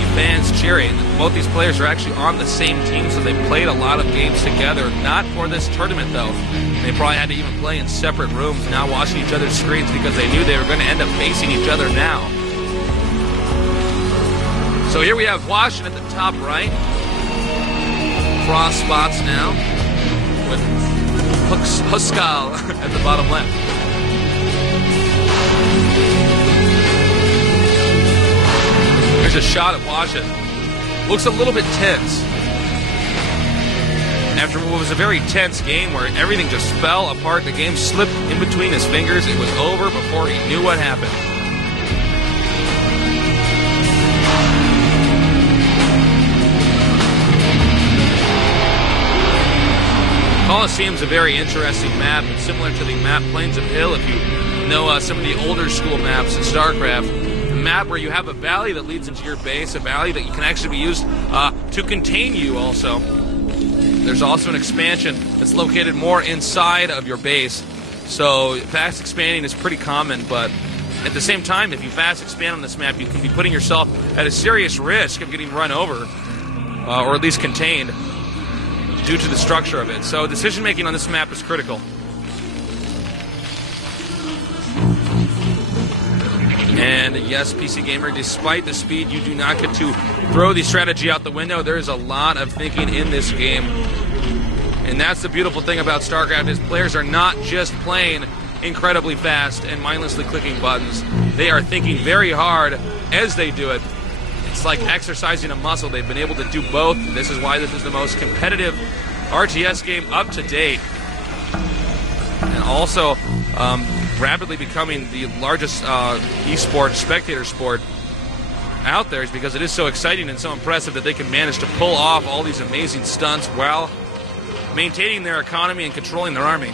the fans cheering. Both these players are actually on the same team, so they played a lot of games together. Not for this tournament, though. They probably had to even play in separate rooms, now watching each other's screens because they knew they were going to end up facing each other now. So here we have Hwasin at the top right. Cross spots now with Huskal at the bottom left. Here's a shot of Hwasin. Looks a little bit tense. After what was a very tense game where everything just fell apart, the game slipped in between his fingers. It was over before he knew what happened. Colosseum's a very interesting map. It's similar to the map Plains of Hill, if you know some of the older school maps in StarCraft. A map where you have a valley that leads into your base, a valley that can actually be used to contain you also. There's also an expansion that's located more inside of your base. So fast expanding is pretty common, but at the same time, if you fast expand on this map, you can be putting yourself at a serious risk of getting run over, or at least contained, due to the structure of it. So decision-making on this map is critical. And yes, PC Gamer, despite the speed, you do not get to throw the strategy out the window. There is a lot of thinking in this game. And that's the beautiful thing about StarCraft, is players are not just playing incredibly fast and mindlessly clicking buttons. They are thinking very hard as they do it. It's like exercising a muscle. They've been able to do both. This is why this is the most competitive RTS game up to date. And also rapidly becoming the largest esports spectator sport out there, is because it is so exciting and so impressive that they can manage to pull off all these amazing stunts while maintaining their economy and controlling their army.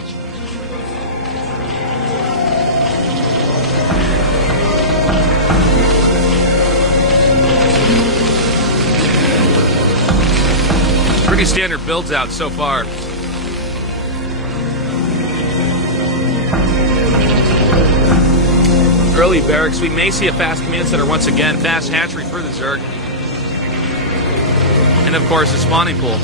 Pretty standard builds out so far. Early barracks. We may see a fast command center once again. Fast hatchery for the Zerg. And of course, a spawning pool. A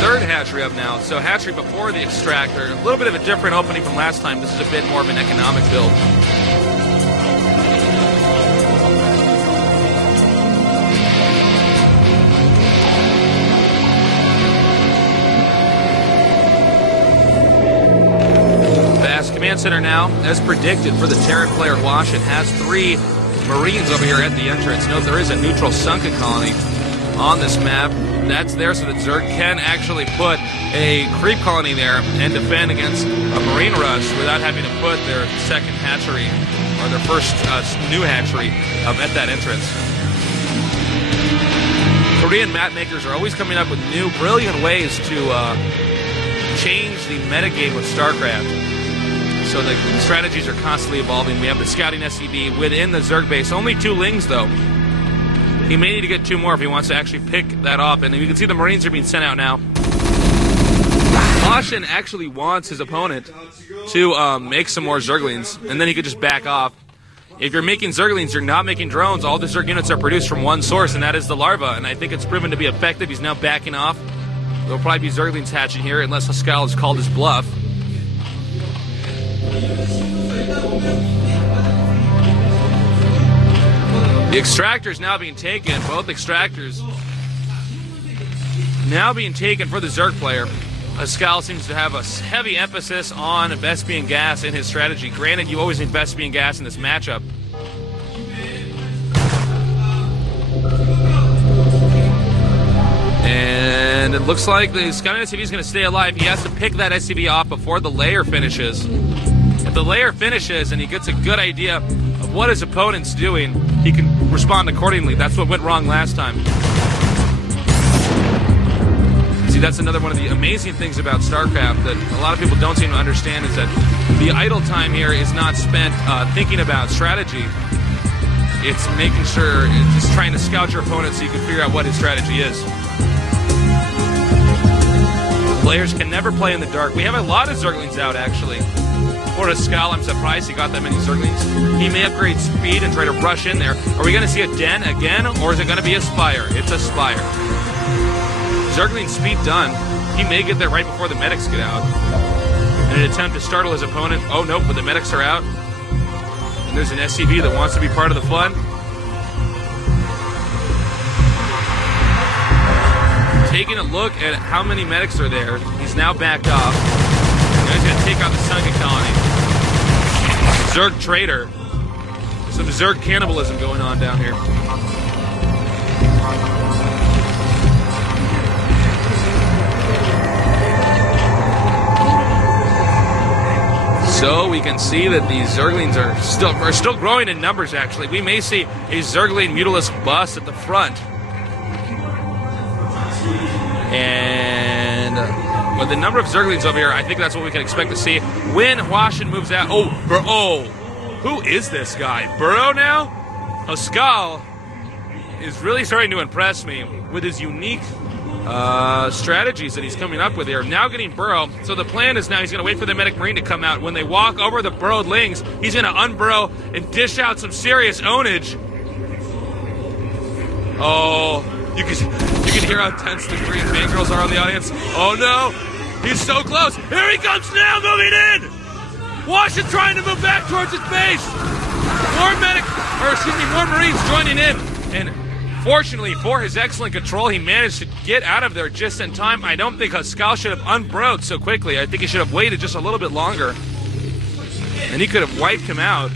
third hatchery up now. So hatchery before the extractor. A little bit of a different opening from last time. This is a bit more of an economic build. Command center now, as predicted for the Terran player Hwasin, has 3 Marines over here at the entrance. Note there is a neutral sunken colony on this map. That's there so that Zerg can actually put a creep colony there and defend against a Marine rush without having to put their second hatchery, or their first new hatchery, at that entrance. Korean map makers are always coming up with new, brilliant ways to change the metagame of StarCraft. So the strategies are constantly evolving. We have the scouting SCV within the Zerg base. Only 2 Lings, though. He may need to get 2 more if he wants to actually pick that off. And you can see the Marines are being sent out now. Hwasin actually wants his opponent to make some more Zerglings, and then he could just back off. If you're making Zerglings, you're not making drones. All the Zerg units are produced from one source, and that is the larva. And I think it's proven to be effective. He's now backing off. There'll probably be Zerglings hatching here, unless Huskal has called his bluff. The extractor is now being taken. Both extractors now being taken for the Zerg player. Huskal seems to have a heavy emphasis on Vespian gas in his strategy. Granted, you always need Vespian gas in this matchup. And it looks like the scouting SCV is going to stay alive. He has to pick that SCV off before the layer finishes. If the layer finishes and he gets a good idea of what his opponent's doing, he can respond accordingly. That's what went wrong last time. See, that's another one of the amazing things about StarCraft that a lot of people don't seem to understand, is that the idle time here is not spent thinking about strategy. It's making sure, it's just trying to scout your opponent so you can figure out what his strategy is. players can never play in the dark. We have a lot of Zerglings out, actually. For Huskal, I'm surprised he got that many Zerglings. He may upgrade speed and try to rush in there. Are we going to see a Den again, or is it going to be a Spire? It's a Spire. Zergling speed done. He may get there right before the medics get out. In an attempt to startle his opponent. Oh, nope, but the medics are out. And there's an SCV that wants to be part of the fun. Taking a look at how many medics are there. He's now backed off. Now he's going to take out the Sunken Colony. Zerg Trader. Some Zerg cannibalism going on down here. So we can see that these Zerglings are still growing in numbers, actually. We may see a Zergling Mutalisk bus at the front. And with the number of Zerglings over here, I think that's what we can expect to see when Hwasin moves out. Oh, who is this guy? Burrow now? Huskal is really starting to impress me with his unique strategies that he's coming up with here. Now getting Burrow. So the plan is now he's going to wait for the Medic Marine to come out. When they walk over the burrowed lings, he's going to unburrow and dish out some serious ownage. Oh, you can hear how tense the green fangirls are in the audience. Oh no, he's so close. Here he comes now, moving in. Hwasin trying to move back towards his base. More Marines joining in. And fortunately for his excellent control, he managed to get out of there just in time. I don't think Huskal should have unburrowed so quickly. I think he should have waited just a little bit longer. And he could have wiped him out.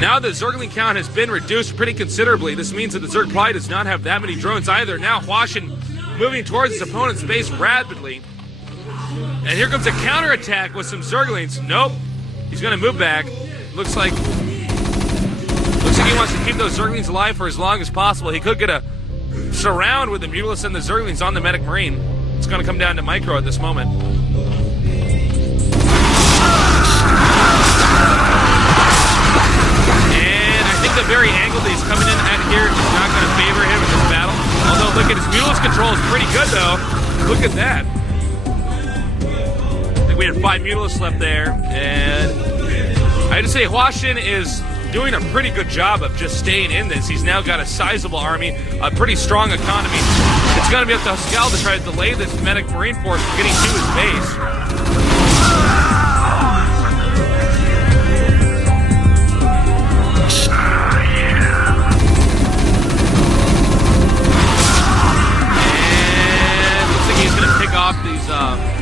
Now the Zergling count has been reduced pretty considerably. This means that the Zerg probably does not have that many drones either. Now Hwasin moving towards his opponent's base rapidly. And here comes a counterattack with some Zerglings. Nope. He's going to move back. Looks like he wants to keep those Zerglings alive for as long as possible. He could get a surround with the Mutalisk and the Zerglings on the Medic Marine. It's going to come down to micro at this moment. The very angle that he's coming in at here is not going to favor him in this battle. Although, look at his Mutalisk control is pretty good, though. Look at that. I think we had 5 Mutalisks left there. And I have to say, Hwasin is doing a pretty good job of just staying in this. He's now got a sizable army, a pretty strong economy. It's going to be up to Huskal to try to delay this Medic Marine force from getting to his base.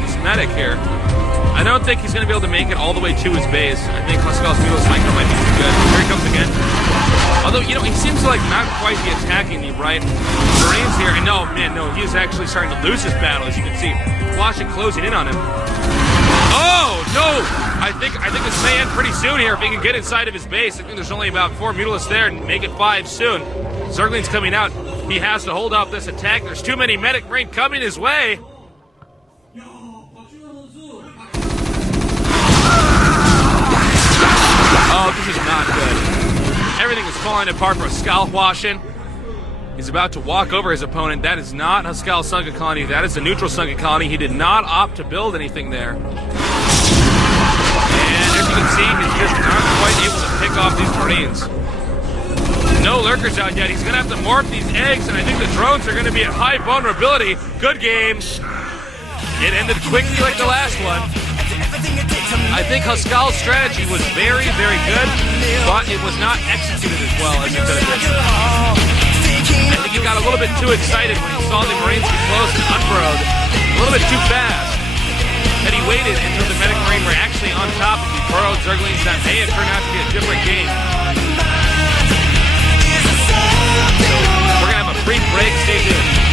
This medic here. I don't think he's going to be able to make it all the way to his base. I think Huskal's Mutalisk micro might be too good. Here he comes again. Although, you know, he seems to like not quite be attacking the right Marines here. And no, man, no, he is actually starting to lose this battle, as you can see. Hwasin closing in on him. Oh, no! I think this may end pretty soon here if he can get inside of his base. I think there's only about 4 Mutalisks there and make it 5 soon. Zergling's coming out. He has to hold off this attack. There's too many Medic Marine coming his way. Oh, this is not good. Everything is falling apart for Huskal. Hwasin. He's about to walk over his opponent. That is not Huskal's Sunken Colony. That is the neutral Sunken Colony. He did not opt to build anything there. And as you can see, he's just not quite able to pick off these Marines. No lurkers out yet. He's going to have to morph these eggs, and I think the drones are going to be at high vulnerability. Good game. It ended quickly like the last one. I think Huskal's strategy was very, very good, but it was not executed as well as it could have been. I think he got a little bit too excited when he saw the Marines get close and unburrowed. A little bit too fast. And he waited until the Medic Marine were actually on top of the burrowed Zerglings. That may have turned out to be a different game. So we're going to have a brief break. Stay tuned.